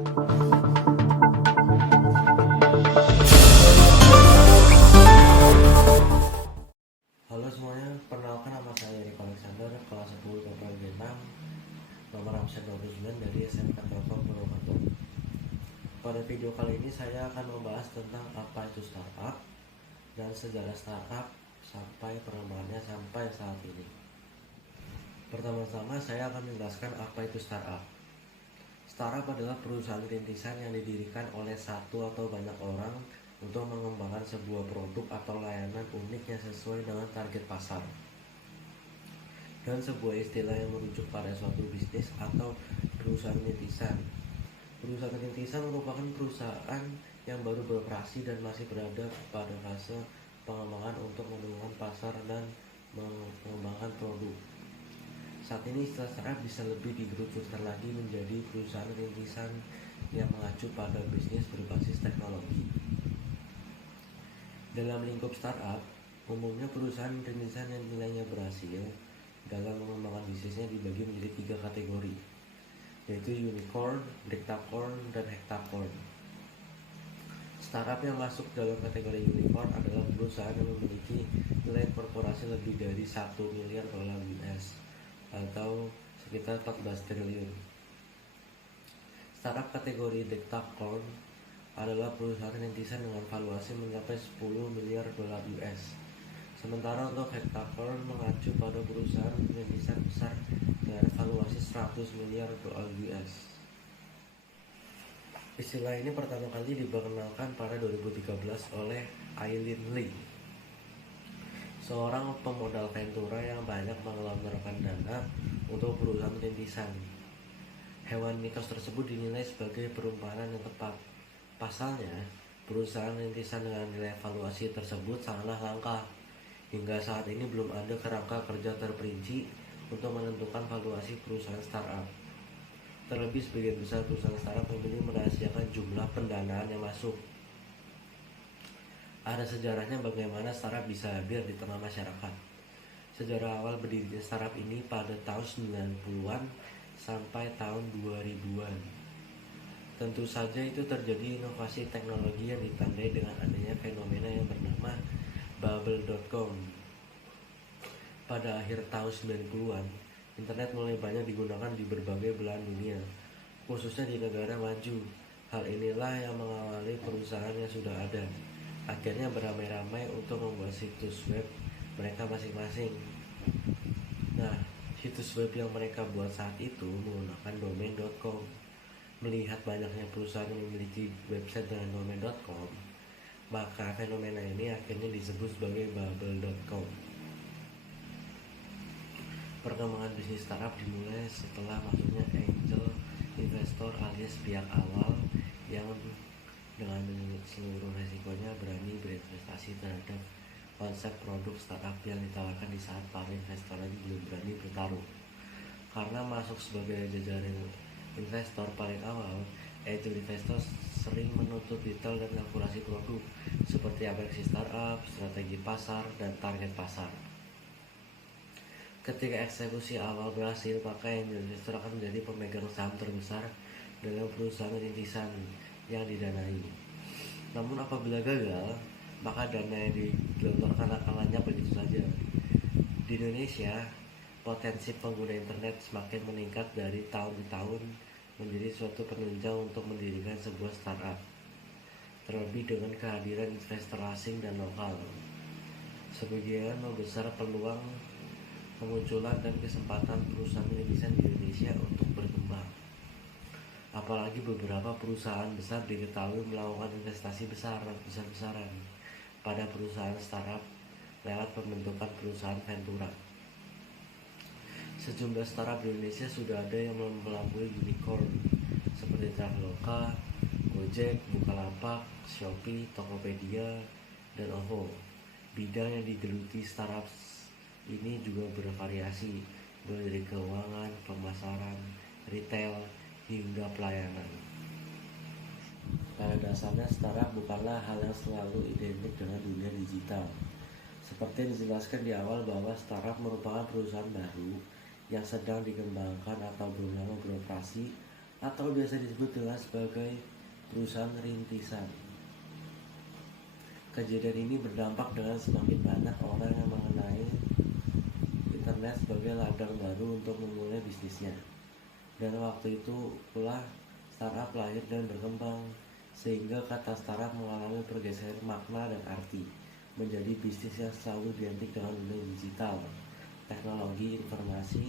Halo semuanya, perkenalkan nama saya Erik Alexander, kelas 10 KPLG 6, nomor absen 29 dari SMK Telkom Purwokerto. Pada video kali ini saya akan membahas tentang apa itu startup dan sejarah startup sampai perkembangannya sampai saat ini. Pertama-tama saya akan menjelaskan apa itu startup. Startup adalah perusahaan rintisan yang didirikan oleh satu atau banyak orang untuk mengembangkan sebuah produk atau layanan unik yang sesuai dengan target pasar. Dan sebuah istilah yang merujuk pada suatu bisnis atau perusahaan rintisan. Perusahaan rintisan merupakan perusahaan yang baru beroperasi dan masih berada pada fase pengembangan untuk menemukan pasar dan mengembangkan produk. Saat ini istilah startup bisa lebih dikerucutkan lagi menjadi perusahaan rintisan yang mengacu pada bisnis berbasis teknologi. Dalam lingkup startup, umumnya perusahaan rintisan yang nilainya berhasil dalam mengembangkan bisnisnya dibagi menjadi 3 kategori, yaitu unicorn, decacorn, dan heptacorn. Startup yang masuk dalam kategori unicorn adalah perusahaan yang memiliki nilai korporasi lebih dari 1 miliar dolar US atau sekitar 14 triliun. Startup kategori decacorn adalah perusahaan rintisan dengan valuasi mencapai 10 miliar dolar US. Sementara untuk heptacorn mengacu pada perusahaan rintisan besar dengan valuasi 100 miliar dolar US. Istilah ini pertama kali diperkenalkan pada 2013 oleh Aileen Lee, seorang pemodal Ventura yang banyak mengelontorkan dana untuk perusahaan rintisan. Hewan mitos tersebut dinilai sebagai perumpamaan yang tepat. Pasalnya, perusahaan rintisan dengan nilai valuasi tersebut sangatlah langka. Hingga saat ini belum ada kerangka kerja terperinci untuk menentukan valuasi perusahaan startup. Terlebih sebagian besar perusahaan startup memilih merahasiakan jumlah pendanaan yang masuk. Ada sejarahnya bagaimana startup bisa hadir di tengah masyarakat. Sejarah awal berdirinya startup ini pada tahun 90-an sampai tahun 2000-an. Tentu saja itu terjadi inovasi teknologi yang ditandai dengan adanya fenomena yang bernama bubble.com. Pada akhir tahun 90-an, internet mulai banyak digunakan di berbagai belahan dunia, khususnya di negara maju. Hal inilah yang mengawali perusahaan yang sudah ada akhirnya beramai-ramai untuk membuat situs web mereka masing-masing. Nah, situs web yang mereka buat saat itu menggunakan domain.com. Melihat banyaknya perusahaan yang memiliki website dengan domain.com, maka fenomena ini akhirnya disebut sebagai bubble.com. Perkembangan bisnis startup dimulai setelah masuknya angel investor alias pihak awal yang dengan seluruh resikonya berani berinvestasi terhadap konsep produk startup yang ditawarkan di saat para investor lagi belum berani bertaruh. Karena masuk sebagai jajaran investor paling awal, angel investor sering menuntut detail dan kalkulasi produk seperti apeksi startup, strategi pasar, dan target pasar. Ketika eksekusi awal berhasil, maka angel investor akan menjadi pemegang saham terbesar dalam perusahaan rintisan yang didanai. Namun apabila gagal, maka dana yang digelontorkan akan lenyap begitu saja. Di Indonesia, potensi pengguna internet semakin meningkat dari tahun ke tahun menjadi suatu penunjang untuk mendirikan sebuah startup. Terlebih dengan kehadiran investor asing dan lokal, sebagian membesar peluang kemunculan dan kesempatan perusahaan rintisan di Indonesia untuk berkembang. Apalagi beberapa perusahaan besar diketahui melakukan investasi besar-besaran pada perusahaan startup lewat pembentukan perusahaan Ventura. Sejumlah startup di Indonesia sudah ada yang melampaui unicorn seperti Traveloka, Gojek, Bukalapak, Shopee, Tokopedia, dan OVO. Bidang yang digeluti startup ini juga bervariasi, mulai dari keuangan, pemasaran, retail, hingga pelayanan. Pada dasarnya startup bukanlah hal yang selalu identik dengan dunia digital. Seperti yang dijelaskan di awal bahwa startup merupakan perusahaan baru yang sedang dikembangkan atau belum lama beroperasi atau biasa disebut dengan sebagai perusahaan rintisan. Kejadian ini berdampak dengan semakin banyak orang yang mengenai internet sebagai ladang baru untuk memulai bisnisnya. Dan waktu itu pula startup lahir dan berkembang, sehingga kata startup mengalami pergeseran makna dan arti menjadi bisnis yang selalu identik dengan dunia digital, teknologi informasi,